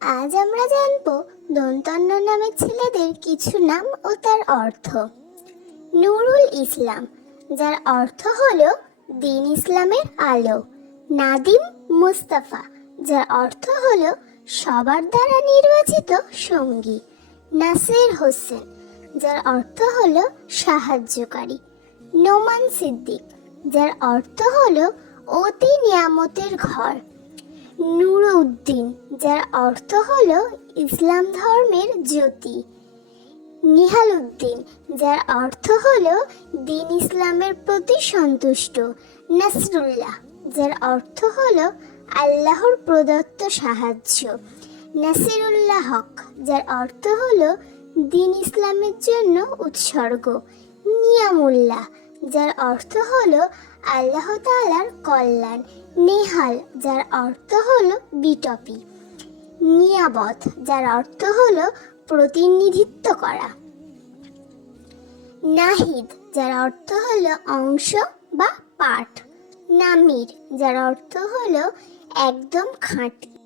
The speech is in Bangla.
আজ আমরা জানব দন্তান্ন নামের ছেলেদের কিছু নাম ও তার অর্থ। নুরুল ইসলাম, যার অর্থ হলো দ্বীন ইসলামের আলো। নাদিম মুস্তাফা, যার অর্থ হলো সবার দ্বারা নির্বাচিত সঙ্গী। নাসির হোসেন, যার অর্থ হলো সাহায্যকারী। নোমান সিদ্দিক, যার অর্থ হলো অতি নিয়ামতের ঘর। নুরউদ্দিন, যার অর্থ হলো ইসলাম ধর্মের জ্যোতি। নিহালউদ্দিন, যার অর্থ হলো দ্বীন ইসলামের প্রতি সন্তুষ্ট। নাসরুল্লাহ, যার অর্থ হলো আল্লাহর প্রদত্ত সাহায্য। নাসিরুল্লাহ হক, যার অর্থ হলো দ্বীন ইসলামের জন্য উৎসর্গ। নিয়ামুল্লাহ, যার অর্থ হলো আল্লাহ তাআলার কল্যাণ। নেহাল, যার অর্থ হলো বিটপি। নিয়াবত, যার অর্থ হলো প্রতিনিধিত্ব করা। নাহিদ, যার অর্থ হলো অংশ বা পাঠ। নামির, যার অর্থ হলো একদম খাঁটি।